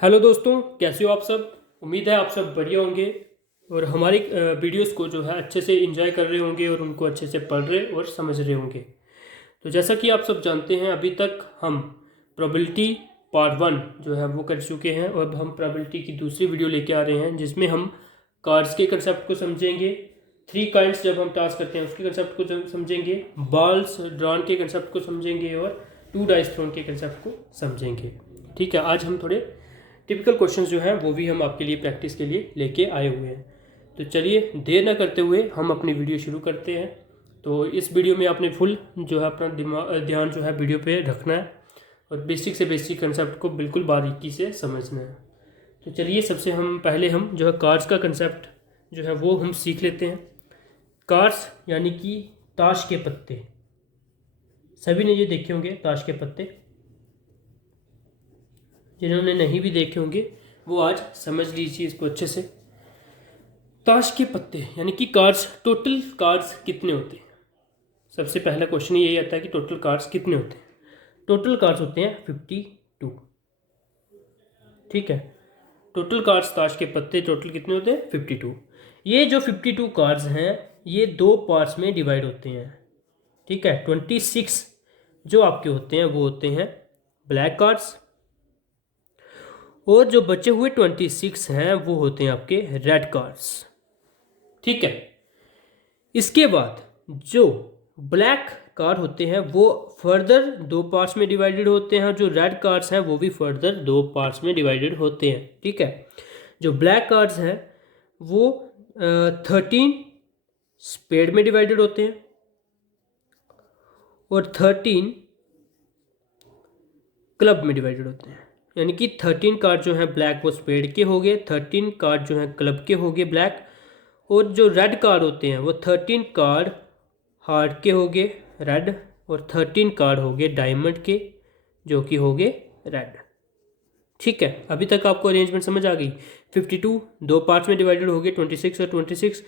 Hello दोस्तों, कैसे हो आप सब। उम्मीद है आप सब बढ़िया होंगे और हमारी वीडियोस को जो है अच्छे से एंजॉय कर रहे होंगे और उनको अच्छे से पढ़ रहे और समझ रहे होंगे। तो जैसा कि आप सब जानते हैं, अभी तक हम प्रोबेबिलिटी पार्ट 1 जो है वो कर चुके हैं और अब हम प्रोबेबिलिटी की दूसरी वीडियो लेके आ रहे हैं, जिसमें हम कार्ड्स के कंसेप्ट को समझेंगे। 3 काइंड्स जब हम टास्क करते हैं उसके कंसेप्ट को समझेंगे, बॉल्स ड्रॉन के कंसेप्ट को समझेंगे और 2 डाइस थ्रोन के कंसेप्ट को समझेंगे। ठीक है, आज हम थोड़े टिपिकल क्वेश्चंस जो हैं वो भी हम आपके लिए प्रैक्टिस के लिए लेके आए हुए हैं। तो चलिए देर ना करते हुए हम अपनी वीडियो शुरू करते हैं। तो इस वीडियो में आपने फुल जो है अपना ध्यान जो है वीडियो पे रखना है और बेसिक से बेसिक कंसेप्ट को बिल्कुल बारीकी से समझना है। तो चलिए सबसे पहले हम जो है कार्ड्स का कंसेप्ट जो है वो हम सीख लेते हैं। कार्ड्स यानी कि ताश के पत्ते, सभी ने ये देखे होंगे ताश के पत्ते। जिन्होंने नहीं भी देखे होंगे वो आज समझ लीजिए इसको अच्छे से। ताश के पत्ते यानी कि कार्ड्स, टोटल कार्ड्स कितने होते हैं। सबसे पहला क्वेश्चन यही आता है कि टोटल कार्ड्स कितने होते हैं। टोटल कार्ड्स होते हैं 52। ठीक है, टोटल कार्ड्स ताश के पत्ते टोटल कितने होते हैं 52। ये जो 52 कार्ड्स हैं ये 2 पार्ट्स में डिवाइड होते हैं। ठीक है, 26 जो आपके होते हैं वो होते हैं ब्लैक कार्ड्स और जो बचे हुए 26 हैं वो होते हैं आपके रेड कार्ड्स। ठीक है, इसके बाद जो ब्लैक कार्ड होते हैं वो फर्दर 2 पार्ट्स में डिवाइडेड होते हैं, जो रेड कार्ड्स हैं वो भी फर्दर 2 पार्ट्स में डिवाइडेड होते हैं। ठीक है, जो ब्लैक कार्ड्स हैं वो 13 स्पेड में डिवाइडेड होते हैं और 13 क्लब में डिवाइडेड होते हैं। यानी कि 13 कार्ड जो हैं ब्लैक वो स्पेड के हो गए, 13 कार्ड जो हैं क्लब के हो गए ब्लैक, और जो रेड कार्ड होते हैं वो 13 कार्ड हार्ट के हो गए रेड और 13 कार्ड हो गए डायमंड के जो कि हो गए रेड। ठीक है, अभी तक आपको अरेंजमेंट समझ आ गई। 52 2 पार्ट्स में डिवाइडेड हो गए, 26 और 26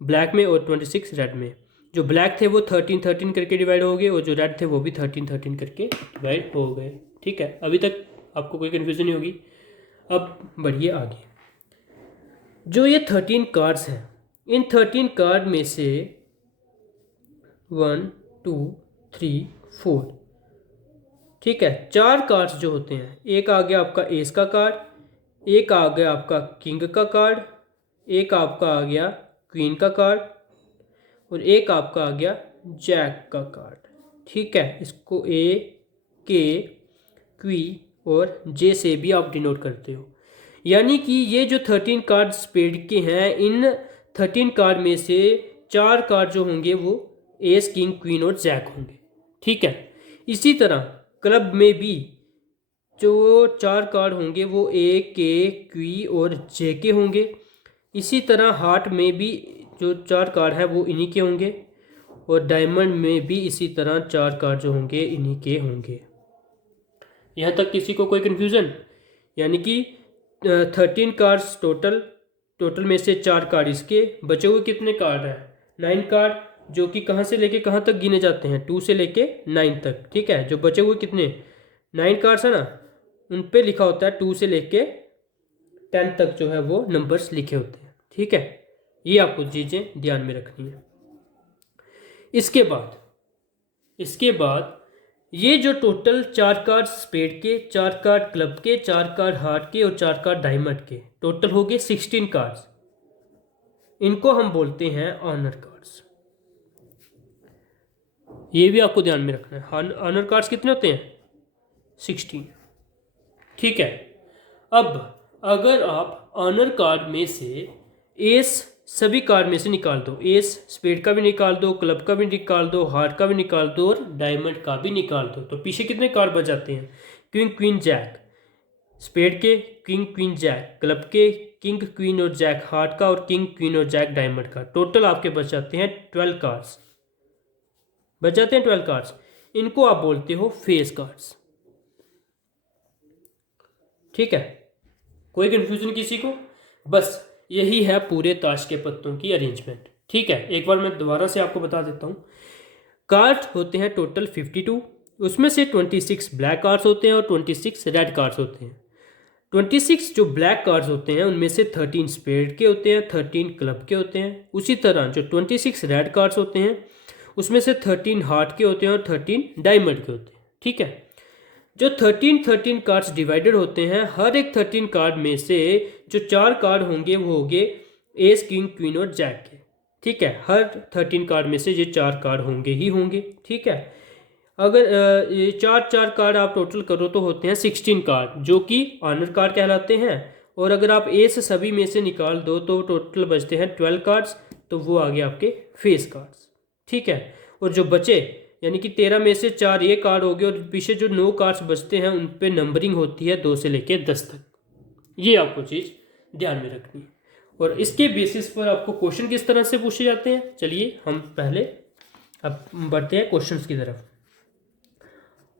ब्लैक में और 26 रेड में। जो ब्लैक थे वो 13 करके डिवाइड हो गए और जो रेड थे वो भी 13 करके डिवाइड हो गए। ठीक है, अभी तक आपको कोई कन्फ्यूजन नहीं होगी। अब बढ़िए आगे। जो ये 13 कार्ड्स हैं, इन 13 कार्ड में से 1 2 3 4, ठीक है, 4 कार्ड्स जो होते हैं, एक आ गया आपका एस का कार्ड, एक आ गया आपका किंग का कार्ड, एक आपका आ गया क्वीन का कार्ड और एक आपका आ गया जैक का कार्ड। ठीक है, इसको ए के क्वी और जे से भी आप डिनोट करते हो। यानी कि ये जो 13 कार्ड स्पेड के हैं, इन 13 कार्ड में से 4 कार्ड जो होंगे वो एस किंग क्वीन और जैक होंगे। ठीक है, इसी तरह क्लब में भी जो 4 कार्ड होंगे वो ए के क्वी और जे के होंगे। इसी तरह हार्ट में भी जो 4 कार्ड है वो इन्हीं के होंगे और डायमंड में भी इसी तरह 4 कार्ड जो होंगे इन्हीं के होंगे। यहाँ तक किसी को कोई कन्फ्यूज़न? यानी कि 13 कार्ड्स टोटल में से 4 कार्ड इसके, बचे हुए कितने कार्ड हैं 9 कार्ड, जो कि कहाँ से लेके कहाँ तक गिने जाते हैं 2 से लेके 9 तक। ठीक है, जो बचे हुए कितने 9 कार्ड्स है ना, उन पे लिखा होता है 2 से लेके 10 तक जो है वो नंबर्स लिखे होते हैं। ठीक है, ये आपको चीज़ें ध्यान में रखनी है। इसके बाद ये जो टोटल 4 कार्ड स्पेड के, 4 कार्ड क्लब के, 4 कार्ड हार्ट के और 4 कार्ड डायमंड के, टोटल हो गए 16 कार्ड्स। इनको हम बोलते हैं ऑनर कार्ड्स। ये भी आपको ध्यान में रखना है। ऑनर कार्ड्स कितने होते हैं 16। ठीक है, अब अगर आप ऑनर कार्ड में से एस सभी कार्ड में से निकाल दो, एस स्पेड का भी निकाल दो, क्लब का भी निकाल दो, हार्ट का भी निकाल दो और डायमंड का भी निकाल दो, तो पीछे कितने कार्ड बच जाते हैं किंग क्वीन जैक, स्पेड के किंग क्वीन जैक, क्लब के किंग क्वीन और जैक हार्ट का और किंग क्वीन और जैक डायमंड का। टोटल आपके बच जाते हैं 12 कार्ड्स, बच जाते हैं 12 कार्ड्स। इनको आप बोलते हो फेस कार्ड्स। ठीक है, कोई कंफ्यूजन किसी को? बस यही है पूरे ताश के पत्तों की अरेंजमेंट। ठीक है, एक बार मैं दोबारा से आपको बता देता हूँ। कार्ड होते हैं टोटल 52, उसमें से 26 ब्लैक कार्ड्स होते हैं और 26 रेड कार्ड्स होते हैं। 26 जो ब्लैक कार्ड्स होते हैं उनमें से 13 स्पेड के होते हैं, 13 क्लब के होते हैं। उसी तरह जो 26 रेड कार्ड्स होते हैं उसमें से 13 हार्ट के होते हैं और 13 डायमंड के होते हैं। ठीक है, जो 13 कार्ड्स डिवाइडेड होते हैं, हर एक 13 कार्ड में से जो 4 कार्ड होंगे वो होंगे एस, किंग, क्वीन और जैक के। ठीक है, हर 13 कार्ड में से ये 4 कार्ड होंगे ही होंगे। ठीक है, अगर ये 4 कार्ड आप टोटल करो तो होते हैं 16 कार्ड जो कि ऑनर कार्ड कहलाते हैं। और अगर आप ए से सभी में से निकाल दो तो टोटल बचते हैं 12 कार्ड्स, तो वो आ गए आपके फेस कार्ड्स। ठीक है, और जो बचे यानी कि 13 में से 4 ये कार्ड हो गए और पीछे जो 9 कार्ड्स बचते हैं उन पे नंबरिंग होती है 2 से लेके 10 तक। ये आपको चीज़ ध्यान में रखनी है। और इसके बेसिस पर आपको क्वेश्चन किस तरह से पूछे जाते हैं, चलिए हम पहले अब बढ़ते हैं क्वेश्चंस की तरफ।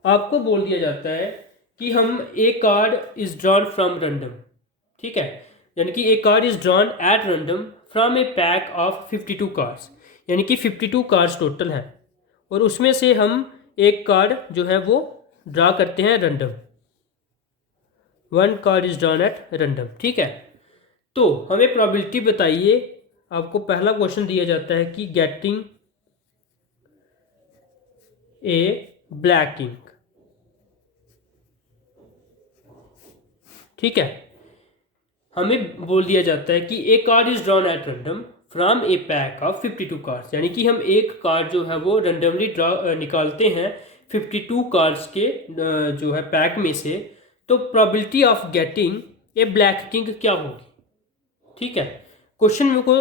आपको बोल दिया जाता है कि हम a card is drawn from random. ठीक है, यानी कि a card is drawn at random from a pack of 52 cards, यानी कि 52 कार्ड्स टोटल हैं और उसमें से हम एक कार्ड जो है वो ड्रा करते हैं random. 1 card is drawn at random. ठीक है, तो हमें प्रोबेबिलिटी बताइए। आपको पहला क्वेश्चन दिया जाता है कि गेटिंग ए ब्लैक किंग। ठीक है, हमें बोल दिया जाता है कि a card is drawn at random from a pack of 52 cards, यानी कि हम एक कार्ड जो है वो रैंडमली ड्रॉ निकालते हैं 52 कार्ड्स के जो है पैक में से। तो probability of getting a black king क्या होगी। ठीक है, क्वेश्चन को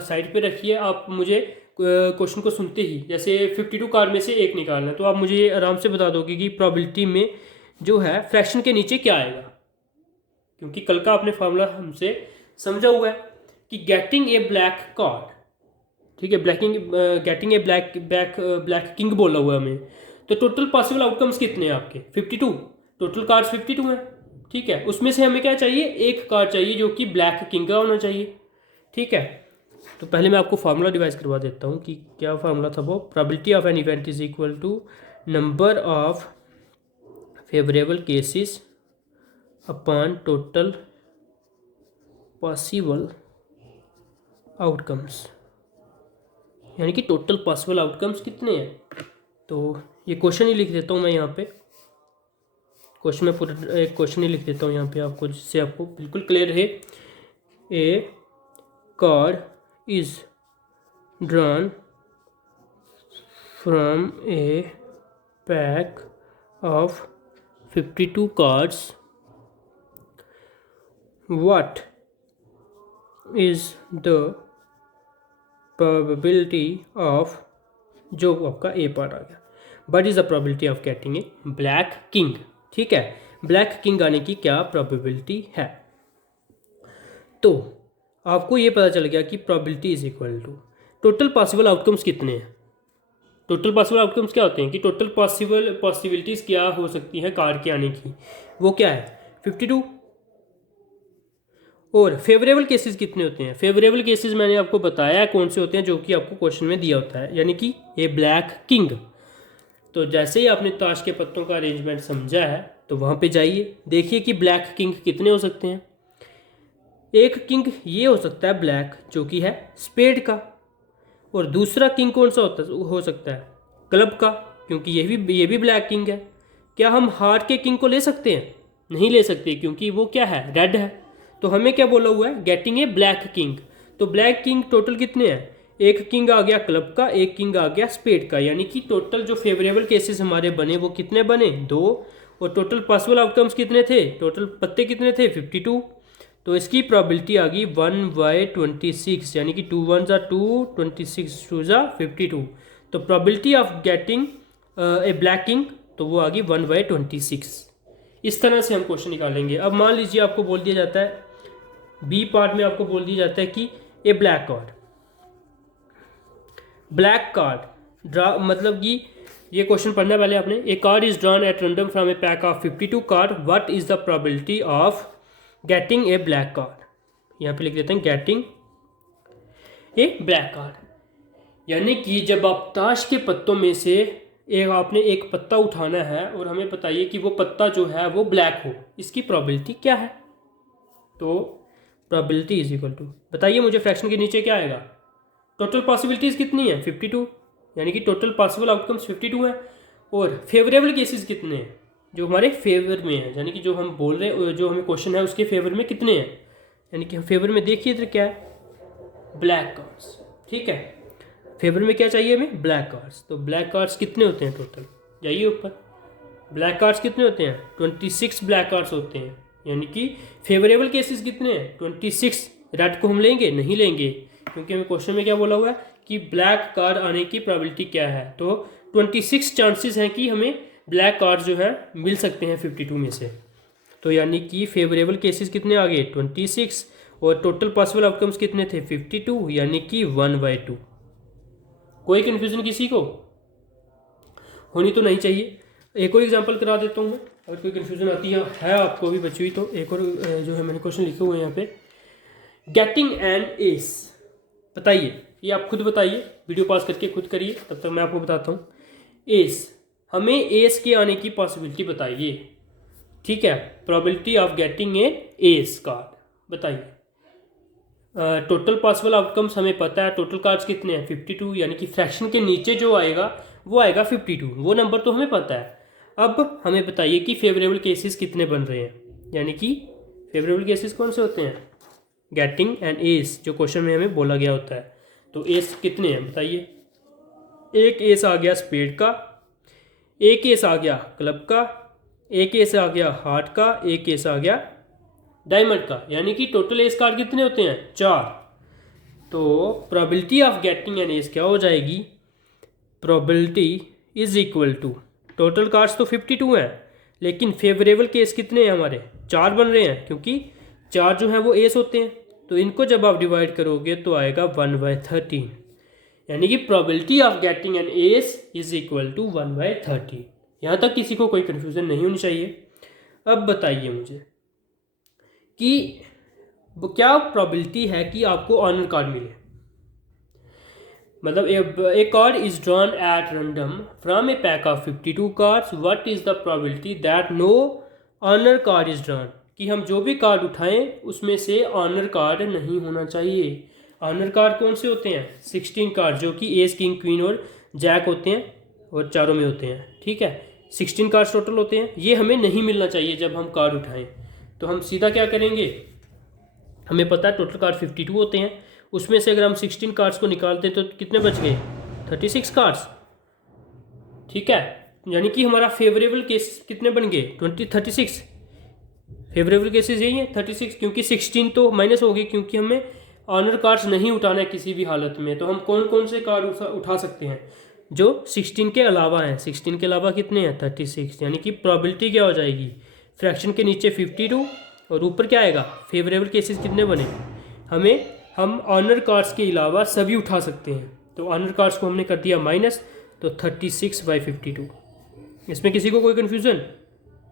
साइड पे रखिए। आप मुझे क्वेश्चन को सुनते ही जैसे 52 कार्ड में से एक निकालना है तो आप मुझे आराम से बता दोगे कि प्रोबेबिलिटी में जो है फ्रैक्शन के नीचे क्या आएगा, क्योंकि कल का आपने फार्मूला हमसे समझा हुआ है कि गेटिंग ए ब्लैक कार्ड। ठीक है, गेटिंग ए ब्लैक किंग बोला हुआ है हमें। तो टोटल पॉसिबल आउटकम्स कितने हैं आपके 52, टोटल कार्ड्स 52 हैं। ठीक है, उसमें से हमें क्या चाहिए, एक कार्ड चाहिए जो कि ब्लैक किंग का होना चाहिए। ठीक है, तो पहले मैं आपको फार्मूला डिवाइस करवा देता हूँ कि क्या फार्मूला था वो। Probability of an event is equal to number of favourable cases upon total possible outcomes, यानी कि टोटल पॉसिबल आउटकम्स कितने हैं। तो ये क्वेश्चन ही लिख देता हूँ मैं यहाँ पे। क्वेश्चन में पूरा एक क्वेश्चन ही लिख देता हूँ यहाँ पे आपको, जिससे आपको बिल्कुल क्लियर रहे। A card is drawn from a pack of 52 cards, what is the probability of, जो आपका ए पार्ट आ गया, what is the probability of getting a black king। ठीक है, ब्लैक किंग आने की क्या प्रोबेबिलिटी है। तो आपको ये पता चल गया कि probability is equal to total possible outcomes कितने हैं। टोटल पॉसिबल आउटकम्स क्या होते हैं कि टोटल पॉसिबिलिटीज़ क्या हो सकती हैं कार्ड के आने की, वो क्या है 52। और फेवरेबल केसेस कितने होते हैं। फेवरेबल केसेस मैंने आपको बताया है कौन से होते हैं, जो कि आपको क्वेश्चन में दिया होता है, यानी कि ए ब्लैक किंग। तो जैसे ही आपने ताश के पत्तों का अरेंजमेंट समझा है तो वहाँ पे जाइए, देखिए कि ब्लैक किंग कितने हो सकते हैं। एक किंग ये हो सकता है ब्लैक जो कि है स्पेड का, और दूसरा किंग कौन सा हो सकता है क्लब का, क्योंकि ये भी ब्लैक किंग है। क्या हम हार्ट के किंग को ले सकते हैं, नहीं ले सकते, क्योंकि वो क्या है रेड है। तो हमें क्या बोला हुआ है गेटिंग ए ब्लैक किंग। तो ब्लैक किंग टोटल कितने हैं, एक किंग आ गया क्लब का, एक किंग आ गया स्पेड का, यानी कि टोटल जो फेवरेबल केसेस हमारे बने वो कितने बने 2। और टोटल पॉसिबल आउटकम्स कितने थे, टोटल पत्ते कितने थे 52। तो इसकी प्रोबेबिलिटी आ गई 1/26, यानी कि 2 1 ज़ा 2, 26 2 ज़ा 52। तो probability of getting a black king तो वो आ गई 1/26। इस तरह से हम क्वेश्चन निकालेंगे। अब मान लीजिए आपको बोल दिया जाता है बी पार्ट में, आपको बोल दिया जाता है कि ए ब्लैक कार्ड ड्रा, मतलब कि ये क्वेश्चन पढ़ना पहले आपने। A card is drawn at random from a pack of 52 card, what is the probability of getting a black card. यहाँ पे लिख देते हैं गेटिंग ए ब्लैक कार्ड, यानी कि जब आप ताश के पत्तों में से एक आपने एक पत्ता उठाना है और हमें बताइए कि वो पत्ता जो है वो ब्लैक हो, इसकी प्रोबेबिलिटी क्या है? तो प्रोबेबिलिटी इज इक्वल टू, बताइए मुझे, फ्रैक्शन के नीचे क्या आएगा? टोटल पॉसिबिलिटीज़ कितनी है? 52, यानी कि टोटल पॉसिबल आउटकम्स 52 है। और फेवरेबल केसेस कितने हैं जो हमारे फेवर में है, यानी कि जो हम बोल रहे हैं, जो हमें क्वेश्चन है उसके फेवर में कितने हैं, यानी कि हम फेवर में देखिए इधर क्या है, ब्लैक कार्ड्स। ठीक है, फेवर में क्या चाहिए हमें? Black cards. तो ब्लैक कार्ड्स कितने होते हैं टोटल? जाइए ऊपर, ब्लैक कार्ड्स कितने होते हैं? 26 ब्लैक कार्ड्स होते हैं, यानी कि फेवरेबल केसेस कितने हैं? 26। रेड को हम लेंगे? नहीं लेंगे, क्योंकि हमें क्वेश्चन में क्या बोला हुआ है कि ब्लैक कार्ड आने की प्रोबेबिलिटी क्या है। तो 26 चांसेस हैं कि हमें ब्लैक कार्ड जो है मिल सकते हैं 52 में से। तो यानी कि फेवरेबल केसेस कितने आ गए? 26, और टोटल पॉसिबल आउटकम्स कितने थे? 52, यानी कि 1/2। कोई कन्फ्यूजन किसी को होनी तो नहीं चाहिए। एक और एग्जांपल करा देता हूँ मैं, अगर कोई कन्फ्यूजन आती है आपको भी बची हुई, तो एक और जो है मैंने क्वेश्चन लिखे हुए हैं यहाँ पे, गेटिंग एन एस। बताइए, ये आप खुद बताइए, वीडियो पास करके खुद करिए, तब तक मैं आपको बताता हूँ। एस, हमें एस के आने की पॉसिबिलिटी बताइए। ठीक है, probability of getting A S card बताइए। टोटल पॉसिबल आउटकम्स हमें पता है, टोटल कार्ड्स कितने हैं? 52, यानी कि फ्रैक्शन के नीचे जो आएगा वो आएगा 52, वो नंबर तो हमें पता है। अब हमें बताइए कि फेवरेबल केसेस कितने बन रहे हैं, यानी कि फेवरेबल केसेस कौन से होते हैं? गेटिंग एन एस, जो क्वेश्चन में हमें बोला गया होता है। तो एस कितने हैं बताइए? एक एस आ गया स्पेड का, एक एस आ गया क्लब का, एक एस आ गया हार्ट का, एक एस आ गया डायमंड का, यानी कि टोटल एस कार्ड कितने होते हैं? 4। तो probability of getting an ace क्या हो जाएगी? Probability is equal to, total cards तो 52 हैं, लेकिन फेवरेबल केस कितने हैं हमारे? 4 बन रहे हैं, क्योंकि 4 जो है वो एस होते हैं। तो इनको जब आप डिवाइड करोगे तो आएगा 1/13, यानी कि probability of getting an ace is equal to 1/13। यहाँ तक किसी को कोई कन्फ्यूजन नहीं होनी चाहिए। अब बताइए मुझे कि क्या प्रोबेबिलिटी है कि आपको ऑनर कार्ड मिले। मतलब a card is drawn at random from a pack of 52 cards, what is the probability that no honour card is drawn, कि हम जो भी कार्ड उठाएं उसमें से ऑनर कार्ड नहीं होना चाहिए। ऑनर कार्ड कौन से होते हैं? 16 कार्ड, जो कि एस किंग क्वीन और जैक होते हैं, और चारों में होते हैं। ठीक है, 16 कार्ड्स टोटल होते हैं, ये हमें नहीं मिलना चाहिए जब हम कार्ड उठाएं। तो हम सीधा क्या करेंगे, हमें पता है टोटल कार्ड 52 होते हैं, उसमें से अगर हम 16 कार्ड्स को निकालते तो कितने बच गए? 36 कार्ड्स। ठीक है, यानी कि हमारा फेवरेबल केस कितने बन गए? 36। फेवरेबल केसेस यही है 36, क्योंकि 16 तो माइनस हो गई, क्योंकि हमें ऑनर कार्ड्स नहीं उठाना है किसी भी हालत में। तो हम कौन कौन से कार्ड उठा सकते हैं जो 16 के अलावा हैं? 16 के अलावा कितने हैं? 36, यानी कि प्रोबेबिलिटी क्या हो जाएगी? फ्रैक्शन के नीचे 52 और ऊपर क्या आएगा? फेवरेबल केसेस कितने बने हम ऑनर कार्ड्स के अलावा सभी उठा सकते हैं। तो ऑनर कार्ड्स को हमने कर दिया माइनस, तो 36/52। इसमें किसी को कोई कन्फ्यूज़न?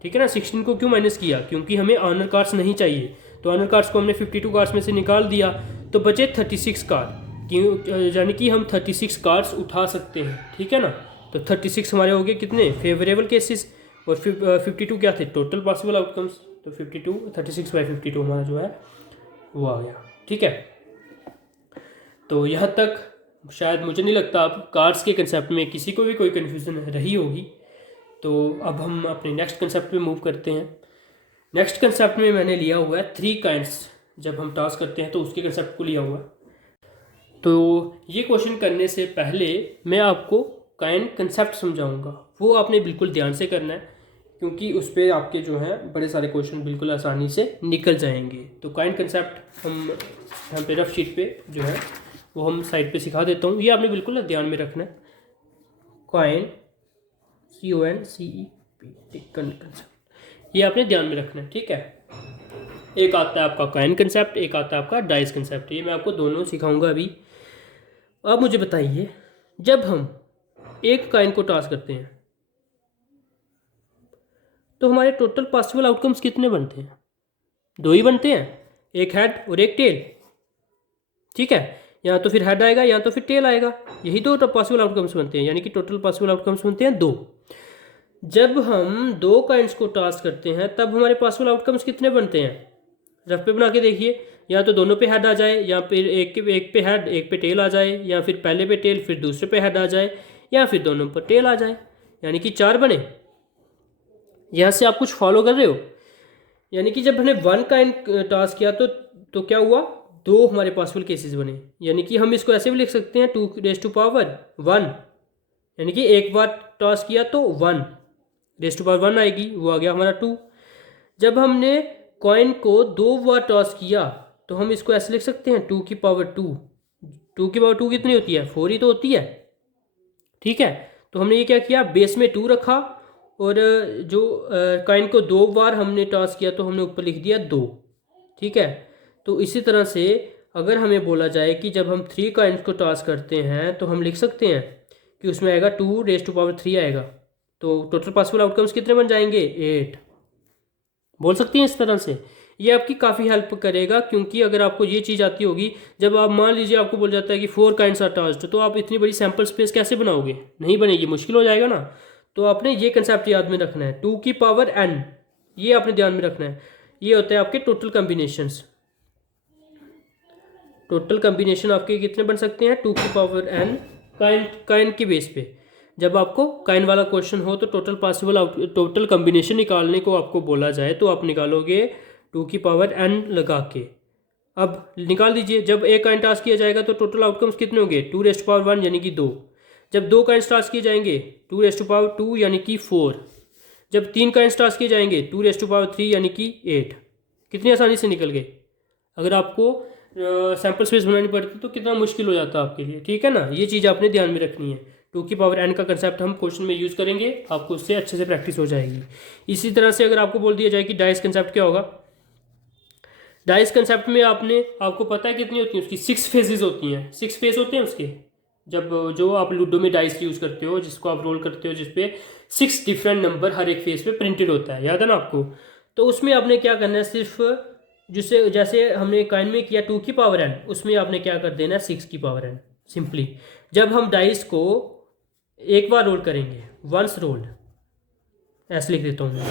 ठीक है ना, 16 को क्यों माइनस किया? क्योंकि हमें ऑनर कार्ड्स नहीं चाहिए। तो ऑनर कार्ड्स को हमने 52 कार्ड्स में से निकाल दिया, तो बचे 36 कार्ड, क्यों, यानी कि हम 36 कार्ड्स उठा सकते हैं। ठीक है ना, तो 36 हमारे हो गए कितने? फेवरेबल केसेस, और 52 क्या थे? Total possible outcomes. तो 36/52 हमारा जो है वो आ गया। ठीक है, तो यहाँ तक शायद मुझे नहीं लगता अब कार्ड्स के कंसेप्ट में किसी को भी कोई कन्फ्यूज़न रही होगी। तो अब हम अपने नेक्स्ट कंसेप्ट पे मूव करते हैं। नेक्स्ट कंसेप्ट में मैंने लिया हुआ है 3 काइंड्स, जब हम टास्क करते हैं तो उसके कंसेप्ट को लिया हुआ है। तो ये क्वेश्चन करने से पहले मैं आपको काइंड कंसेप्ट समझाऊंगा, वो आपने बिल्कुल ध्यान से करना है, क्योंकि उस पर आपके जो है बड़े सारे क्वेश्चन बिल्कुल आसानी से निकल जाएंगे। तो काइंड कंसेप्ट हम यहाँ पे रफ शीट पे जो है वो हम साइड पे सिखा देता हूँ, ये आपने बिल्कुल ध्यान में रखना है। काइंड CONCEPT कंसेप्ट, ये आपने ध्यान में रखना है। ठीक है, एक आता है आपका काइन कंसेप्ट, एक आता है आपका डाइस कंसेप्ट, ये मैं आपको दोनों सिखाऊंगा अभी। अब मुझे बताइए, जब हम एक काइन को टॉस करते हैं तो हमारे टोटल पॉसिबल आउटकम्स कितने बनते हैं? 2 ही बनते हैं, एक हेड और एक टेल। ठीक है, या तो फिर हेड आएगा या तो फिर टेल आएगा। यही दो पॉसिबल आउटकम्स बनते हैं, यानी कि टोटल पॉसिबल आउटकम्स बनते हैं दो। जब हम दो काइंड्स को टास्क करते हैं तब हमारे पॉसिबल आउटकम्स कितने बनते हैं, रफ पे बना के देखिए। या तो दोनों पे हेड आ जाए, या फिर एक पे हेड एक पे टेल आ जाए, या फिर पहले पे टेल फिर दूसरे पे हेड आ जाए, या फिर दोनों पर टेल आ जाए, यानी कि 4 बने। यहाँ से आप कुछ फॉलो कर रहे हो? यानी कि जब हमने वन काइंड टास्क किया तो क्या हुआ, दो हमारे पॉसिबल केसेस बने। यानी कि हम इसको ऐसे भी लिख सकते हैं 2⁻1, यानी कि एक बार टॉस किया तो 1⁻1 आएगी, वो आ गया हमारा 2। जब हमने कॉइन को 2 बार टॉस किया तो हम इसको ऐसे लिख सकते हैं 2⁻2। 2⁻2 कितनी होती है, 4 ही तो होती है। ठीक है, तो हमने ये क्या किया, बेस में 2 रखा, और जो कॉइन को 2 बार हमने टॉस किया तो हमने ऊपर लिख दिया 2। ठीक है, तो इसी तरह से अगर हमें बोला जाए कि जब हम 3 कॉइन्स को टॉस करते हैं तो हम लिख सकते हैं कि उसमें आएगा 2⁻3 आएगा। तो टोटल पॉसिबल आउटकम्स कितने बन जाएंगे, 8। बोल सकती हैं इस तरह से। ये आपकी काफ़ी हेल्प करेगा, क्योंकि अगर आपको ये चीज़ आती होगी, जब आप मान लीजिए आपको बोल जाता है कि 4 काइंड्स आर टास्क्ड, तो आप इतनी बड़ी सैम्पल स्पेस कैसे बनाओगे, नहीं बनेगी, मुश्किल हो जाएगा ना। तो आपने ये कंसेप्ट याद में रखना है, 2⁻n, ये आपने ध्यान में रखना है। ये होते हैं आपके टोटल कम्बिनेशंस। टोटल कम्बिनेशन आपके कितने बन सकते हैं, 2⁻n काइन की बेस पे। जब आपको काइन वाला क्वेश्चन हो तो टोटल कम्बिनेशन निकालने को आपको बोला जाए तो आप निकालोगे 2⁻n लगा के। अब निकाल दीजिए, जब एक काइन टास्क किया जाएगा तो टोटल आउटकम्स कितने होंगे, 2⁻1 यानी कि 2। जब 2 काइंस टास्क किए जाएंगे 2⁻2 यानी कि 4। जब 3 काइंस टास्क किए जाएंगे 2⁻3 यानी कि 8। कितनी आसानी से निकल गए। अगर आपको सैम्पल स्पेस बनानी पड़ती तो कितना मुश्किल हो जाता आपके लिए। ठीक है ना, ये चीज़ आपने ध्यान में रखनी है। 2⁻n का कंसेप्ट हम क्वेश्चन में यूज़ करेंगे, आपको उससे अच्छे से प्रैक्टिस हो जाएगी। इसी तरह से अगर आपको बोल दिया जाए कि डाइस कंसेप्ट क्या होगा, डाइस कंसेप्ट में आपको पता है कितनी होती है उसकी, 6 फेजेस होती हैं। 6 फेज होते हैं उसके। जब जो आप लूडो में डाइस यूज़ करते हो, जिसको आप रोल करते हो, जिसपे 6 डिफरेंट नंबर हर एक फेज पे प्रिंटेड होता है, याद है ना आपको। तो उसमें आपने क्या करना है, सिर्फ जिससे जैसे हमने काइन में किया 2⁻n, उसमें आपने क्या कर देना है 6⁻n सिंपली। जब हम डाइस को एक बार रोल करेंगे, वंस रोल्ड, ऐसे लिख देता हूँ,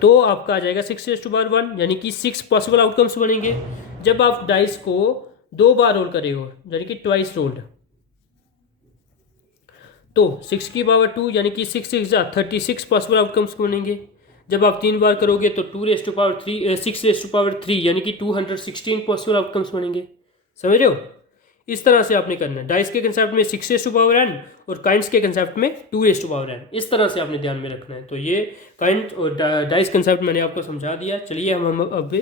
तो आपका आ जाएगा 6⁻1, यानी कि 6 पॉसिबल आउटकम्स बनेंगे। जब आप डाइस को 2 बार रोल करेंगे, यानी कि ट्वाइस रोल्ड, तो 6⁻2 यानी कि 6×6 पॉसिबल आउटकम्स बनेंगे। जब आप 3 बार करोगे तो 6⁻3 यानी कि 216 पॉसिबल आउटकम्स बनेंगे। समझ रहे हो, इस तरह से आपने करना है। डाइस के कंसेप्ट में 6⁻n और काइंड्स के कंसेप्ट में 2⁻n, इस तरह से आपने ध्यान में रखना है। तो ये काइंड और डाइस कंसेप्ट मैंने आपको समझा दिया। चलिए हम अब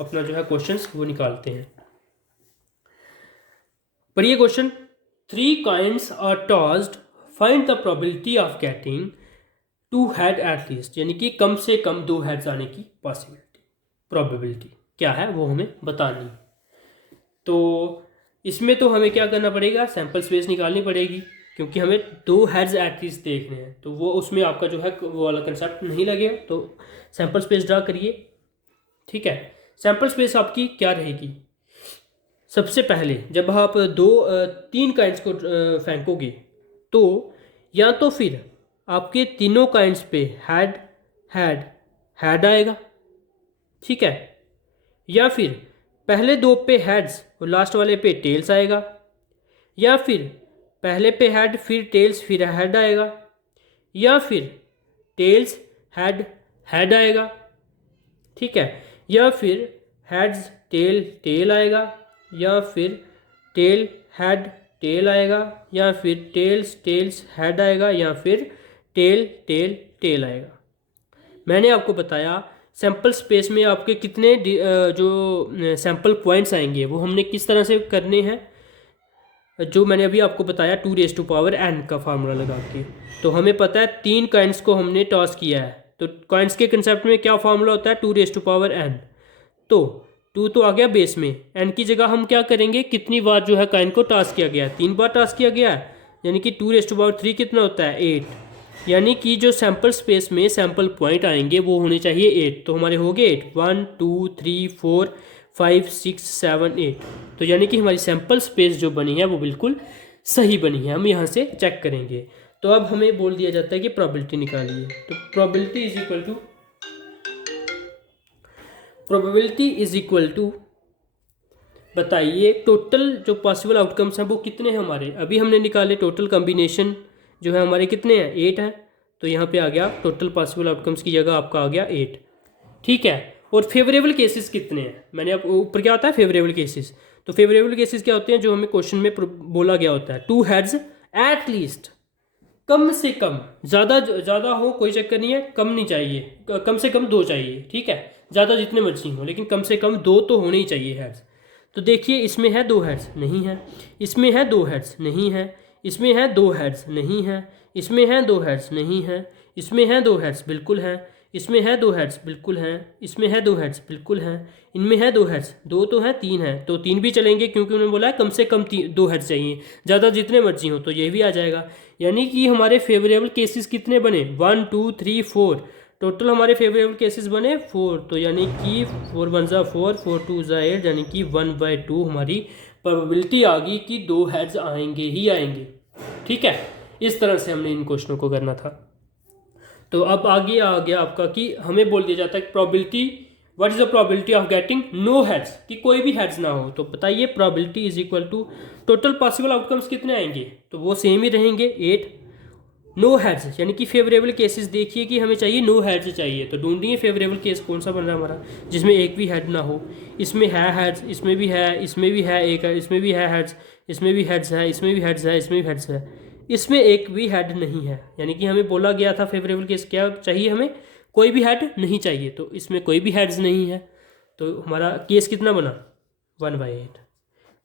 अपना जो है क्वेश्चंस वो निकालते हैं। पढ़िए question, 3 coins are tossed, find the probability of getting 2 head at least, यानी कि कम से कम 2 हेड्स आने की पॉसिबिलिटी, प्रोबेबिलिटी क्या है वो हमें बतानी। तो इसमें तो हमें क्या करना पड़ेगा, सैम्पल स्पेस निकालनी पड़ेगी, क्योंकि हमें 2 हेड्स एट लीस्ट देखने हैं। तो वो उसमें आपका जो है वो वाला कंसेप्ट नहीं लगेगा, तो सैम्पल स्पेस ड्रा करिए। ठीक है, सैम्पल स्पेस आपकी क्या रहेगी, सबसे पहले जब आप 3 काइंड्स को फेंकोगे तो या तो फिर आपके तीनों काइंड्स पे हेड हेड हेड आएगा, ठीक है, या फिर पहले 2 पे हेड्स और लास्ट वाले पे टेल्स आएगा, या फिर पहले पे हेड फिर टेल्स फिर हेड आएगा, या फिर टेल्स हेड हेड आएगा, ठीक है, या फिर हेड्स टेल टेल आएगा, या फिर टेल हेड टेल आएगा, या फिर टेल्स टेल्स हेड आएगा, या फिर टेल टेल टेल आएगा। मैंने आपको बताया सैम्पल स्पेस में आपके कितने जो सैम्पल पॉइंट्स आएंगे वो हमने किस तरह से करने हैं, जो मैंने अभी आपको बताया 2⁻n का फार्मूला लगा के। तो हमें पता है 3 कॉइन्स को हमने टॉस किया है, तो कॉइन्स के कंसेप्ट में क्या फार्मूला होता है, 2⁻n। तो 2 तो आ गया बेस में, n की जगह हम क्या करेंगे, कितनी बार जो है कॉइन को टॉस किया गया है, 3 बार टॉस किया गया है, यानी कि 2⁻3 कितना होता है 8, यानी कि जो सैम्पल स्पेस में सैम्पल पॉइंट आएंगे वो होने चाहिए 8। तो हमारे हो गए 8, 1 2 3 4 5 6 7 8। तो यानी कि हमारी सैंपल स्पेस जो बनी है वो बिल्कुल सही बनी है, हम यहाँ से चेक करेंगे। तो अब हमें बोल दिया जाता है कि प्रोबेबिलिटी निकालिए। तो प्रोबेबिलिटी इज इक्वल टू बताइए टोटल जो पॉसिबल आउटकम्स हैं वो कितने हैं हमारे। अभी हमने निकाले टोटल कॉम्बिनेशन जो है हमारे कितने हैं, 8 हैं। तो यहाँ पे आ गया टोटल पॉसिबल आउटकम्स की जगह आपका आ गया 8। ठीक है, और फेवरेबल केसेस कितने हैं, मैंने अब ऊपर क्या होता है फेवरेबल केसेस। तो फेवरेबल केसेस क्या होते हैं जो हमें क्वेश्चन में बोला गया होता है, 2 हेड्स एट लीस्ट, कम से कम, ज़्यादा हो कोई चक्कर नहीं है, कम नहीं चाहिए, कम से कम 2 चाहिए। ठीक है, ज़्यादा जितने मर्जी हो लेकिन कम से कम 2 तो होने ही चाहिए हेड्स। तो देखिए इसमें है 2 हेड्स नहीं है, इसमें है 2 हेड्स नहीं है, इसमें है 2 हेड्स नहीं है, इसमें है 2 हेड्स नहीं है, इसमें है 2 हेड्स बिल्कुल है, इसमें है 2 हेड्स बिल्कुल हैं, इसमें है 2 हेड्स बिल्कुल हैं, इनमें है 2 हेड्स, 2 तो है 3 है, तो 3 भी चलेंगे क्योंकि उन्होंने बोला है कम से कम 2 हेड्स चाहिए, ज़्यादा जितने मर्जी हो तो ये भी आ जाएगा। यानी कि हमारे फेवरेबल केसेस कितने बने, 1 2 3 4, टोटल हमारे फेवरेबल केसेस बने 4। तो यानी कि 4 1 ज़ा 4, 4 2 ज़ा 8, यानी कि 1/2 हमारी प्रोबेबिलिटी आ गई कि 2 हेड्स आएंगे ही आएंगे। ठीक है, इस तरह से हमने इन क्वेश्चनों को करना था। तो अब आगे आ गया आपका कि हमें बोल दिया जाता है कि probability, what is the probability of getting no heads, कि कोई भी हेड्स ना हो। तो बताइए probability is equal to total possible outcomes कितने आएंगे, तो वो सेम ही रहेंगे 8। नो हेड्स यानी कि फेवरेबल केसेस, देखिए कि हमें चाहिए नो हेड्स चाहिए, तो ढूंढिए फेवरेबल केस कौन सा बन रहा है हमारा जिसमें एक भी हेड ना हो। इसमें है हेड्स, इसमें भी है, इसमें भी है एक है, इसमें भी है हेड्स, इसमें भी हेड्स है, इसमें भी हेड्स है, इसमें भी हेड्स है, इसमें एक भी हेड नहीं है। यानी कि हमें बोला गया था फेवरेबल केस क्या चाहिए, हमें कोई भी हेड नहीं चाहिए, तो इसमें कोई भी हेड्स नहीं है। तो हमारा केस कितना बना, 1/8।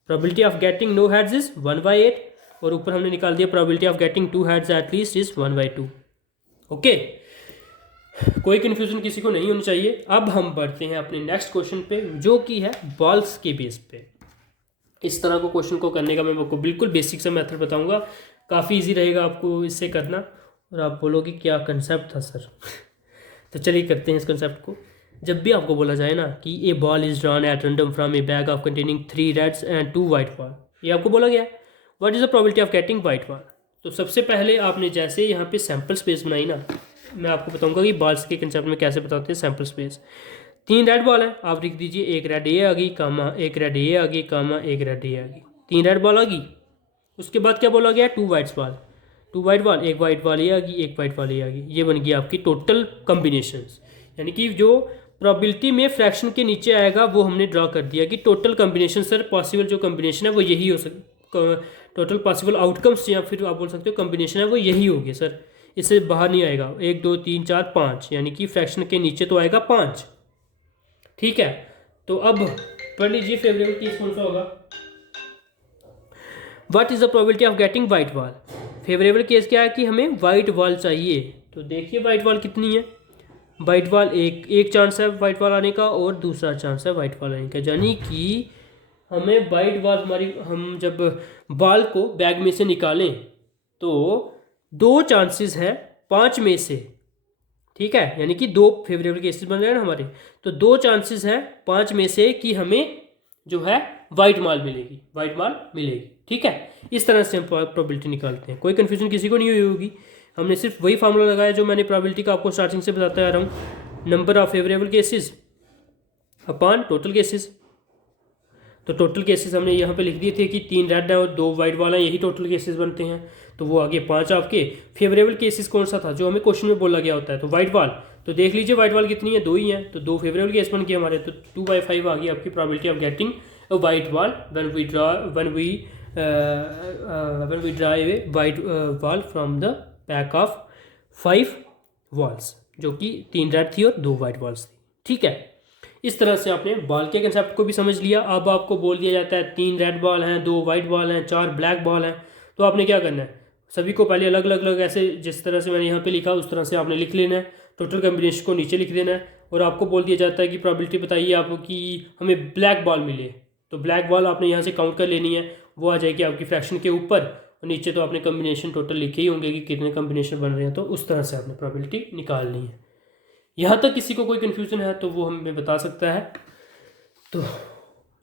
Probability of getting no heads is 1/8, और ऊपर हमने निकाल दिया probability of getting 2 heads at least is 1/2। Okay, कोई कन्फ्यूजन किसी को नहीं होनी चाहिए। अब हम बढ़ते हैं अपने नेक्स्ट क्वेश्चन पे जो कि है बॉल्स के बेस पे। इस तरह को क्वेश्चन को करने का मैं आपको बिल्कुल बेसिक सा मेथड बताऊंगा, काफ़ी इजी रहेगा आपको इससे करना, और आप बोलोगे क्या कंसेप्ट था सर। तो चलिए करते हैं इस कंसेप्ट को। जब भी आपको बोला जाए ना कि a ball is drawn at random from a bag of containing 3 reds and 2 white ball, ये आपको बोला गया what is the probability of getting white ball. तो सबसे पहले आपने जैसे यहाँ पे सैम्पल स्पेस बनाई ना, मैं आपको बताऊंगा कि बॉल्स के कंसेप्ट में कैसे बताते हैं सैम्पल स्पेस। 3 रेड बॉल है, आप लिख दीजिए एक रेड ए आ गई कामा, एक रेड ए आ गई कामा, एक रेड ए आ गई, 3 रेड बॉल आ गई। उसके बाद क्या बोला गया, 2 वाइट्स बॉल, 2 वाइट बॉल, एक वाइट बॉल ये आ गई, एक वाइट बॉल ये आ गई, ये बन गई आपकी टोटल कॉम्बिनेशंस। यानी कि जो प्रोबेबिलिटी में फ्रैक्शन के नीचे आएगा वो हमने ड्रॉ कर दिया कि टोटल कॉम्बिनेशन सर, पॉसिबल जो कॉम्बिनेशन है वो यही हो टोटल पॉसिबल आउटकम्स या फिर आप बोल सकते हो कॉम्बिनेशन है वो यही होगी सर, इससे बाहर नहीं आएगा। 1 2 3 4 5, यानी कि फ्रैक्शन के नीचे तो आएगा 5। ठीक है, तो अब पढ़ लीजिए फेवरेबल केस कौन सा होगा। What is the probability of getting white ball. Favourable case क्या है कि हमें वाइट बॉल चाहिए। तो देखिए वाइट बॉल कितनी है, वाइट बॉल एक चांस है वाइट बॉल आने का, और दूसरा चांस है वाइट बॉल आने का। यानी कि हमें वाइट बॉल हमारी, हम जब बॉल को बैग में से निकालें तो 2 चांसेस हैं 5 में से। ठीक है, यानी कि 2 फेवरेबल केसेस बन रहे हैं ना हमारे, तो 2 चांसेस हैं 5 में से कि हमें जो है वाइट बॉल मिलेगी, वाइट बॉल मिलेगी। ठीक है, इस तरह से हम प्रोबेबिलिटी निकालते हैं। कोई कन्फ्यूजन किसी को नहीं हुई होगी, हमने सिर्फ वही फार्मूला लगाया जो मैंने प्रोबेबिलिटी का आपको स्टार्टिंग से बताता आ रहा हूँ, number of favourable cases upon total cases. तो टोटल केसेस हमने यहाँ पे लिख दिए थे कि 3 रेड है और 2 वाइट बॉल हैं, यही टोटल केसेस बनते हैं। तो वो आगे 5 आपके फेवरेबल केसेस कौन सा था जो हमें क्वेश्चन में बोला गया होता है, तो वाइट बॉल। तो देख लीजिए वाइट बॉल कितनी है, 2 ही हैं, तो 2 फेवरेबल केस बन गए हमारे। तो 2/5 आ गई आपकी probability of getting a white ball when we draw a white ball from the pack of 5 balls, जो कि 3 रेड थी और 2 वाइट बॉल्स थी। ठीक है, इस तरह से आपने बॉल के कंसेप्ट को भी समझ लिया। अब आपको बोल दिया जाता है 3 रेड बॉल हैं, 2 वाइट बॉल हैं, 4 ब्लैक बॉल हैं, तो आपने क्या करना है, सभी को पहले अलग अलग अलग ऐसे जिस तरह से मैंने यहाँ पे लिखा उस तरह से आपने लिख लेना है, टोटल कॉम्बिनेशन को नीचे लिख देना है, और आपको बोल दिया जाता है कि प्रोबेबिलिटी बताइए आपको कि हमें ब्लैक बॉल मिले, तो ब्लैक बॉल आपने यहाँ से काउंट कर लेनी है, वो आ जाएगी आपकी फ्रैक्शन के ऊपर, और नीचे तो आपने कॉम्बिनेशन टोटल लिखे ही होंगे कि कितने कॉम्बिनेशन बन रहे हैं, तो उस तरह से आपने प्रोबेबिलिटी निकालनी है। यहाँ तक किसी को कोई कन्फ्यूजन है तो वो हमें बता सकता है। तो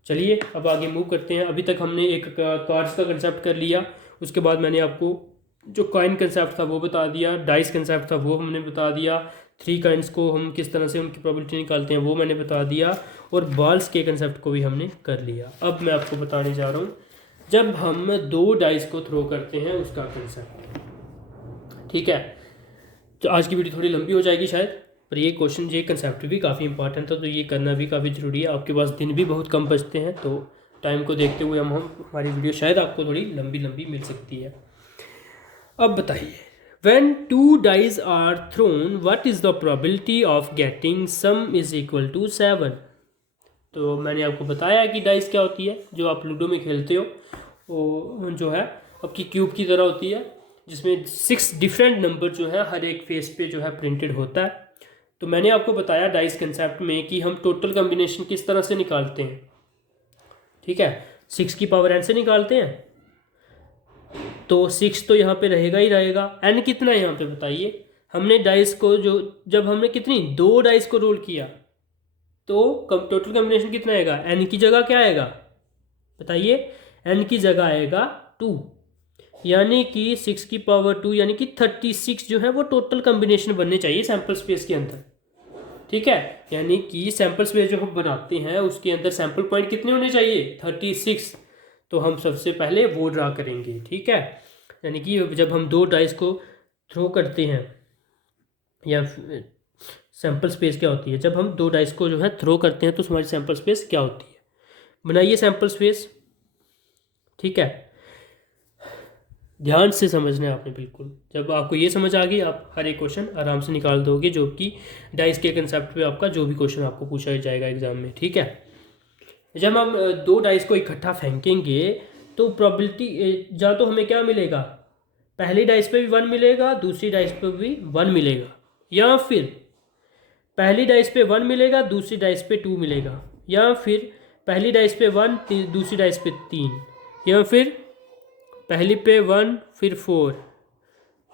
चलिए अब आगे मूव करते हैं। अभी तक हमने एक कार्ड्स का कंसेप्ट कर लिया, उसके बाद मैंने आपको जो कॉइन कंसेप्ट था वो बता दिया, डाइस कंसेप्ट था वो हमने बता दिया, 3 कॉइन्स को हम किस तरह से उनकी प्रोबेबिलिटी निकालते हैं वो मैंने बता दिया, और बॉल्स के कंसेप्ट को भी हमने कर लिया। अब मैं आपको बताने जा रहा हूँ जब हम 2 डाइस को थ्रो करते हैं उसका कंसेप्ट। ठीक है, तो आज की वीडियो थोड़ी लंबी हो जाएगी शायद, पर ये क्वेश्चन ये कंसेप्ट भी काफ़ी इंपॉर्टेंट था, तो ये करना भी काफ़ी ज़रूरी है। आपके पास दिन भी बहुत कम बचते हैं, तो टाइम को देखते हुए हम हमारी वीडियो शायद आपको थोड़ी लंबी लंबी मिल सकती है। अब बताइए, when 2 dice are thrown what is the probability of getting sum is equal to 7। तो मैंने आपको बताया कि डाइस क्या होती है, जो आप लूडो में खेलते हो वो जो है आपकी क्यूब की तरह होती है, जिसमें 6 डिफरेंट नंबर जो है हर एक फेस पे जो है प्रिंटेड होता है। तो मैंने आपको बताया डाइस कंसेप्ट में कि हम टोटल कॉम्बिनेशन किस तरह से निकालते हैं। ठीक है, 6 की पावर n से निकालते हैं, तो 6 तो यहाँ पे रहेगा ही रहेगा। n कितना है यहाँ पे बताइए। हमने डाइस को जो जब हमने कितनी 2 डाइस को रोल किया तो टोटल कॉम्बिनेशन कितना आएगा, n की जगह क्या आएगा बताइए, n की जगह आएगा 2, यानी कि 6 की पावर 2 यानी कि 36 जो है वो टोटल कॉम्बिनेशन बनने चाहिए सैंपल स्पेस के अंदर। ठीक है, यानी कि सैंपल स्पेस जो हम बनाते हैं उसके अंदर सैंपल पॉइंट कितने होने चाहिए 36। तो हम सबसे पहले वो ड्रा करेंगे। ठीक है, यानी कि जब हम 2 डाइस को थ्रो करते हैं, या सैंपल स्पेस क्या होती है, जब हम 2 डाइस को जो है थ्रो करते हैं तो हमारी सैंपल स्पेस क्या होती है, बनाइए सैंपल स्पेस। ठीक है, ध्यान से समझना है आपने बिल्कुल। जब आपको ये समझ आ गई आप हर एक क्वेश्चन आराम से निकाल दोगे, जो कि डाइस के कंसेप्ट पे आपका जो भी क्वेश्चन आपको पूछा जाएगा एग्जाम में। ठीक है, जब हम 2 डाइस को इकट्ठा फेंकेंगे तो प्रोबेबिलिटी या तो हमें क्या मिलेगा, पहली डाइस पे भी 1 मिलेगा, दूसरी डाइस पे भी 1 मिलेगा, या फिर पहली डाइस पे 1 मिलेगा, दूसरी डाइस पे 2 मिलेगा, या फिर पहली डाइस पे 1 दूसरी डाइस पे 3, या फिर पहली पे 1 फिर 4,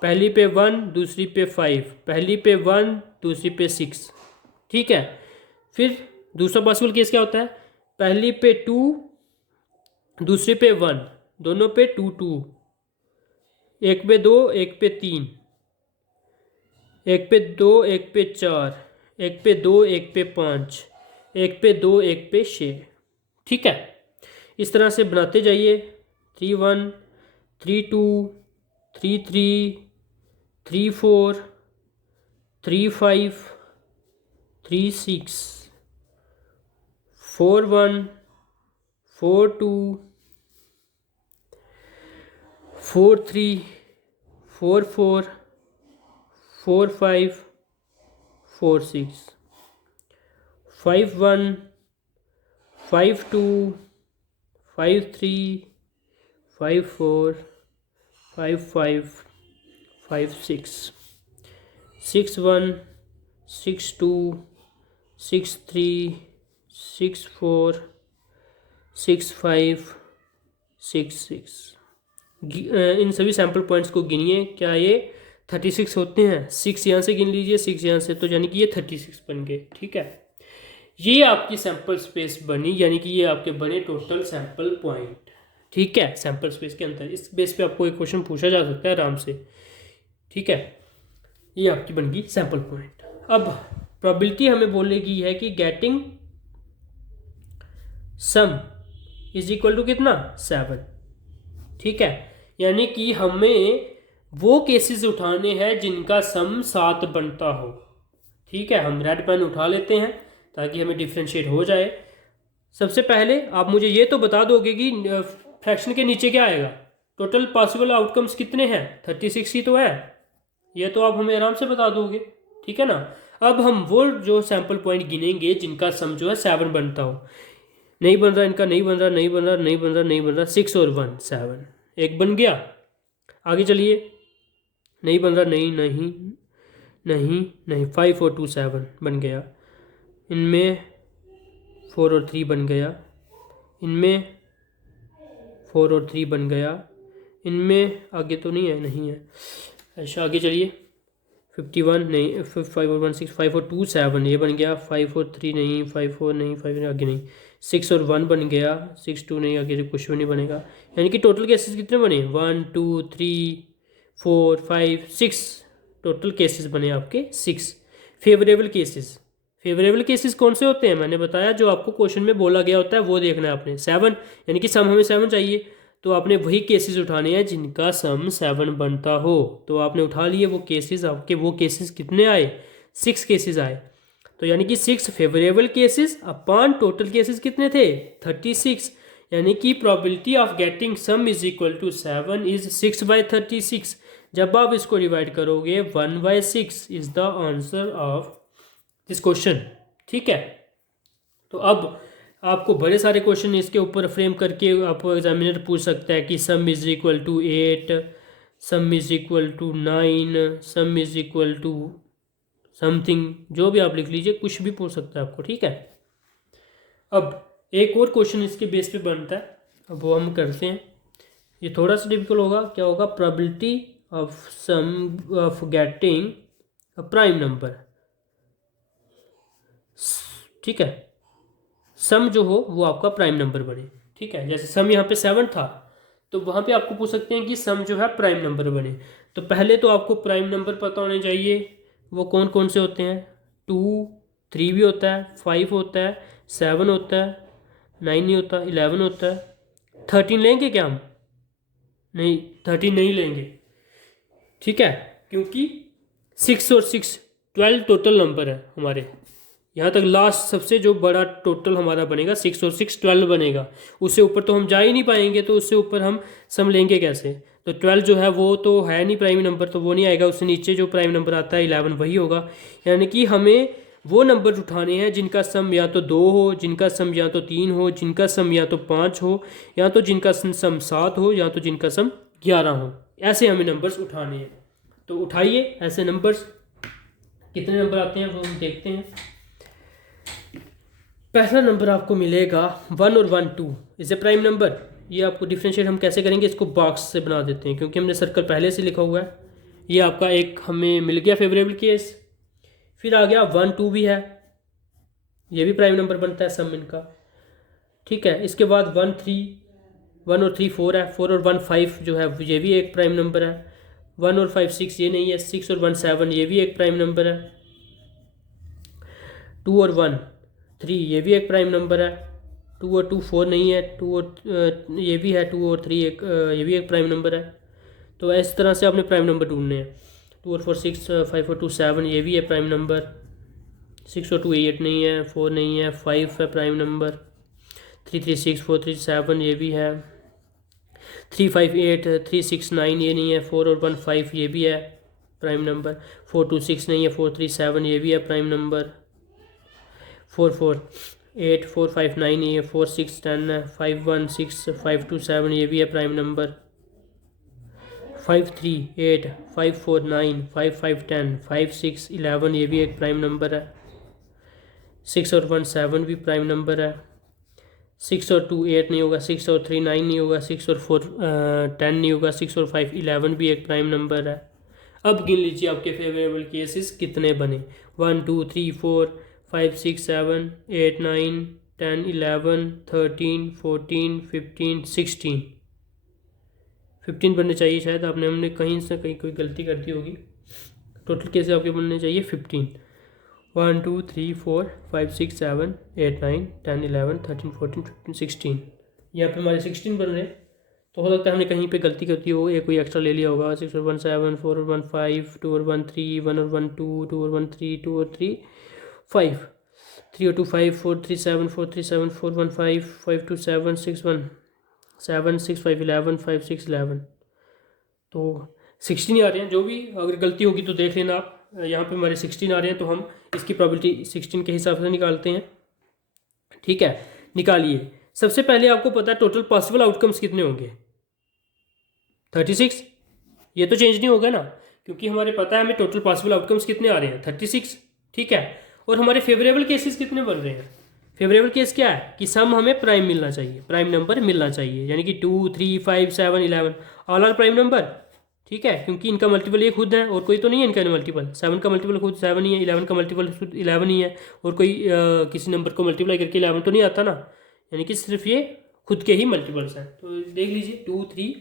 पहली पे 1 दूसरी पे 5, पहली पे 1 दूसरी पे 6। ठीक है, फिर दूसरा पॉसिबल केस क्या होता है, पहली पे 2 दूसरी पे 1, दोनों पे 2 2, एक पे 2 एक पे 3, एक पे 2 एक पे 4, एक पे 2 एक पे 5, एक पे 2 एक पे 6। ठीक है, इस तरह से बनाते जाइए, 3 1 3 2 3 3 3 4 3 5 3 6 4 1 4 2 4 3 4 4 4 5 4 6 5 1 5 2 5 3 5 4 5 5 5 6 6 1 6 2 6 3 6 4 6 5 6 6। इन सभी सैम्पल पॉइंट्स को गिनिए, क्या ये 36 होते हैं, 6 यहाँ से गिन लीजिए, 6 यहाँ से, तो यानी कि ये 36 बन गए। ठीक है, ये आपकी सैंपल स्पेस बनी, यानी कि ये आपके बने टोटल सैंपल पॉइंट। ठीक है, सैंपल स्पेस के अंदर इस बेस पे आपको एक क्वेश्चन पूछा जा सकता है आराम से। ठीक है, ये आपकी बन गई सैंपल पॉइंट। अब प्रोबेबिलिटी हमें बोलेगी है कि getting sum is equal to कितना 7। ठीक है, यानी कि हमें वो केसेस उठाने हैं जिनका सम 7 बनता हो। ठीक है, हम रेड पेन उठा लेते हैं ताकि हमें डिफ्रेंशिएट हो जाए। सबसे पहले आप मुझे ये तो बता दोगे कि फ्रैक्शन के नीचे क्या आएगा, टोटल पॉसिबल आउटकम्स कितने हैं, 36 ही तो है, ये तो आप हमें आराम से बता दोगे। ठीक है ना, अब हम वो जो सैंपल पॉइंट गिनेंगे जिनका सम जो है 7 बनता हो। नहीं बन रहा, इनका नहीं बन रहा, नहीं बन रहा, नहीं बन रहा, नहीं बन रहा, 6 और 1 7, एक बन गया। आगे चलिए, नहीं बन रहा, नहीं नहीं नहीं नहीं, 5 और 2 7 बन गया, इनमें 4 और 3 बन गया, इनमें 4 और 3 बन गया, इनमें आगे तो नहीं है, नहीं है। अच्छा आगे चलिए, 51 नहीं, 5 और 1 6, 5 और 2 7 ये बन गया, 5 और 3 नहीं, 5 और नहीं, 5 आगे नहीं, 6 और 1 बन गया, 6 2 नहीं, आगे कुछ भी नहीं बनेगा। यानी कि टोटल केसेस कितने बने, 1 2 3 4 5 6, टोटल केसेस बने आपके 6 फेवरेबल केसेस। फेवरेबल केसेस कौन से होते हैं, मैंने बताया जो आपको क्वेश्चन में बोला गया होता है वो देखना है आपने। 7 यानी कि सम हमें 7 चाहिए, तो आपने वही केसेस उठाने हैं जिनका सम 7 बनता हो। तो आपने उठा लिए वो केसेस, आपके वो केसेस कितने आए, 6 केसेस आए। तो यानी कि 6 favourable cases upon total cases कितने थे, 36। यानी कि probability of getting sum is equal to 7 is 6/36। जब आप इसको डिवाइड करोगे 1/6 is the answer of this question. ठीक है, तो अब आपको बड़े सारे क्वेश्चन इसके ऊपर फ्रेम करके आपको एग्जामिनर पूछ सकता है कि sum is equal to 8, sum is equal to 9, sum is equal to something, जो भी आप लिख लीजिए, कुछ भी पूछ सकता है आपको। ठीक है, अब एक और क्वेश्चन इसके बेस पे बनता है, अब वो हम करते हैं। ये थोड़ा सा डिफिकल्ट होगा, क्या होगा, probability of sum of getting a prime number. ठीक है, सम जो हो वो आपका प्राइम नंबर बने। ठीक है, जैसे सम यहाँ पे 7 था, तो वहाँ पे आपको पूछ सकते हैं कि सम जो है प्राइम नंबर बने। तो पहले तो आपको प्राइम नंबर पता होने चाहिए, वो कौन कौन से होते हैं, 2 3 भी होता है, 5 होता है, 7 होता है, 9 नहीं होता, 11 होता है। 13 लेंगे क्या हम, नहीं 13 नहीं लेंगे। ठीक है, क्योंकि 6 और 6 12 टोटल नंबर है हमारे। यहाँ तक लास्ट सबसे जो बड़ा टोटल हमारा बनेगा 6 और 6 12 बनेगा, उससे ऊपर तो हम जा ही नहीं पाएंगे, तो उससे ऊपर हम सम लेंगे कैसे। तो 12 जो है वो तो है नहीं प्राइम नंबर, तो वो नहीं आएगा। उससे नीचे जो प्राइम नंबर आता है 11 वही होगा। यानी कि हमें वो नंबर उठाने हैं जिनका सम या तो 2 हो, जिनका सम या तो 3 हो, जिनका सम या तो 5 हो, या तो जिनका सम 7 हो, या तो जिनका सम 11 हो। ऐसे हमें नंबर्स उठाने हैं। तो उठाइए ऐसे नंबर्स, कितने नंबर आते हैं वो हम देखते हैं। पहला नंबर आपको मिलेगा 1 और 1 2 इज ए प्राइम नंबर। ये आपको डिफ्रेंशिएट हम कैसे करेंगे, इसको बॉक्स से बना देते हैं क्योंकि हमने सर्कल पहले से लिखा हुआ है। ये आपका एक हमें मिल गया फेवरेबल केस। फिर आ गया 1 2 भी है, ये भी प्राइम नंबर बनता है सम इनका। ठीक है, इसके बाद 1 और 3 4 है, 4 और 1 5 जो है ये भी एक प्राइम नंबर है। 1 और 5 6 ये नहीं है, 6 और 1 7 ये भी एक प्राइम नंबर है। 2 और 1 3 ये भी एक प्राइम नंबर है। 2 और 2 4 नहीं है, 2 और ये भी है, 2 और 3 एक ये भी एक प्राइम नंबर है। तो इस तरह से आपने प्राइम नंबर ढूंढने हैं। 2 और 4 6, 5 और 2 7 ये भी है प्राइम नंबर। 6 और 2 8 नहीं है, 4 नहीं है, 5 है प्राइम नंबर। 3 3 6 4 3 7 ये भी है। 3 5 8 3 6 9 ये नहीं है। 4 और 1 5 ये भी है प्राइम नंबर। 4 2 6 नहीं है, 4 3 7 ये भी है प्राइम नंबर। 4 4 8 4 5 9 ये 4 6 10 है। 5 1 6 5 2 7 ये भी है प्राइम नंबर। 5 3 8 5 4 9 5 5 10 5 6 11 ये भी एक प्राइम नंबर है। 6 और 1 7 भी प्राइम नंबर है। 6 और 2 8 नहीं होगा, 6 और 3 9 नहीं होगा, 6 और 4 10 नहीं होगा, 6 और 5 11 भी एक प्राइम नंबर है। अब गिन लीजिए आपके फेवरेबल केसेस कितने बने। 1 2 3 4 5 6 7 8 9 10 11 13 14 15 16 15 बनने चाहिए शायद, आपने हमने कहीं से कहीं कोई गलती कर दी होगी। टोटल केसेस आपके बनने चाहिए 15। 1 2 3 4 5 6 7 8 9 10 11 13 14 15 16, यहाँ पे हमारे 16 बन रहे हैं। तो हो सकता है हमने कहीं पे गलती करती हो, एक कोई एक्स्ट्रा ले लिया होगा। 6 और 1 7 4 और 1 5 2 और 1 3 1 और 1 2 2 और 1 3 2 और 3 5 3 और 2 5 4 3 7 4 3 7 4 1 5 5 2 7 6 1 7 6 5 11 5 6 11, तो 16 आ रहे हैं। जो भी अगर गलती होगी तो देख लेना आप। यहाँ पे हमारे 16 आ रहे हैं, तो हम इसकी प्रोबेबिलिटी 16 के हिसाब से निकालते हैं। ठीक है, निकालिए। सबसे पहले आपको पता है टोटल पॉसिबल आउटकम्स कितने होंगे, 36। ये तो चेंज नहीं होगा ना, क्योंकि हमारे पता है हमें टोटल पॉसिबल आउटकम्स कितने आ रहे हैं, 36। ठीक है, और हमारे फेवरेबल केसेस कितने बन रहे हैं। फेवरेबल केस क्या है कि सम हमें प्राइम मिलना चाहिए, प्राइम नंबर मिलना चाहिए, यानी कि 2 3 5 7 11 ऑल आर प्राइम नंबर। ठीक है, क्योंकि इनका मल्टीपल ये खुद है और कोई तो नहीं है इनका मल्टीपल। 7 का मल्टीपल खुद 7 ही है, 11 का मल्टीपल खुद 11 ही है, और कोई किसी नंबर को मल्टीप्लाई करके 11 तो नहीं आता ना, यानी कि सिर्फ ये खुद के ही मल्टीपल्स हैं। तो देख लीजिए 2 3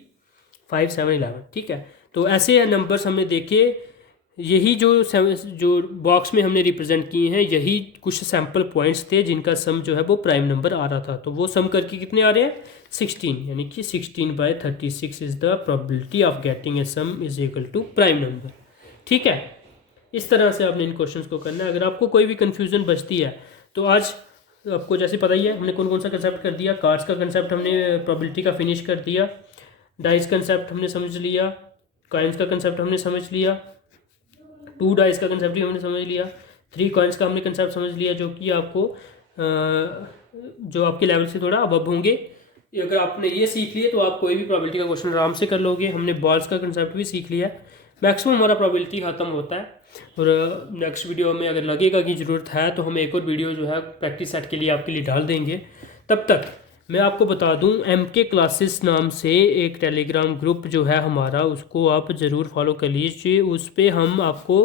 5 7 11, ठीक है। तो ऐसे नंबर्स हमने देखे, यही जो बॉक्स में हमने रिप्रेजेंट किए हैं, यही कुछ सैम्पल पॉइंट्स थे जिनका सम जो है वो प्राइम नंबर आ रहा था। तो वो सम करके कितने आ रहे हैं 16, यानी कि 16/36 is the probability of getting a sum is equal to prime number. ठीक है, इस तरह से आपने इन क्वेश्चंस को करना है। अगर आपको कोई भी कन्फ्यूजन बचती है तो आज आपको जैसे पता ही है हमने कौन कौन सा कंसेप्ट कर दिया। कार्ड्स का कंसेप्ट हमने प्रोबेबिलिटी का फिनिश कर दिया, डाइस कंसेप्ट हमने समझ लिया, कॉइन्स का कंसेप्ट हमने समझ लिया, 2 डाइस का कंसेप्ट भी हमने समझ लिया, 3 कॉइन्स का हमने कंसेप्ट समझ लिया, जो कि आपको जो आपके लेवल से थोड़ा अबव होंगे। अगर आपने ये सीख लिए तो आप कोई भी प्रोबेबिलिटी का क्वेश्चन आराम से कर लोगे। हमने बॉल्स का कंसेप्ट भी सीख लिया। मैक्सिमम हमारा प्रोबेबिलिटी ख़त्म होता है, और नेक्स्ट वीडियो में अगर लगेगा कि ज़रूरत है तो हम एक और वीडियो जो है प्रैक्टिस सेट के लिए आपके लिए डाल देंगे। तब तक मैं आपको बता दूं, MK क्लासेस नाम से एक टेलीग्राम ग्रुप जो है हमारा, उसको आप ज़रूर फॉलो कर लीजिए। उस पर हम आपको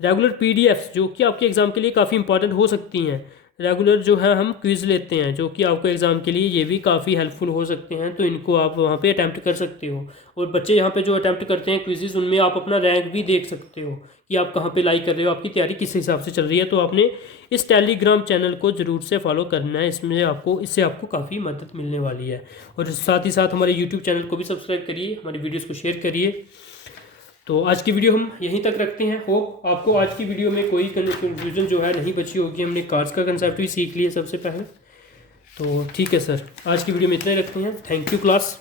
रेगुलर PDFs जो कि आपके एग्ज़ाम के लिए काफ़ी इंपॉर्टेंट हो सकती हैं, रेगुलर जो है हम क्विज़ लेते हैं जो कि आपको एग्ज़ाम के लिए ये भी काफ़ी हेल्पफुल हो सकते हैं। तो इनको आप वहाँ पे अटैम्प्ट कर सकते हो, और बच्चे यहाँ पे जो अटैम्प्ट करते हैं क्विज़ेस, उनमें आप अपना रैंक भी देख सकते हो कि आप कहाँ पे लाइक कर रहे हो, आपकी तैयारी किस हिसाब से चल रही है। तो आपने इस टेलीग्राम चैनल को ज़रूर से फॉलो करना है, इससे आपको काफ़ी मदद मिलने वाली है। और साथ ही साथ हमारे यूट्यूब चैनल को भी सब्सक्राइब करिए, हमारी वीडियोज़ को शेयर करिए। तो आज की वीडियो हम यहीं तक रखते हैं। होप आपको आज की वीडियो में कोई कन्फ्यूजन जो है नहीं बची होगी। हमने कार्ड्स का कंसेप्ट भी सीख लिया सबसे पहले। तो ठीक है सर, आज की वीडियो में इतना ही रखते हैं। Thank you class.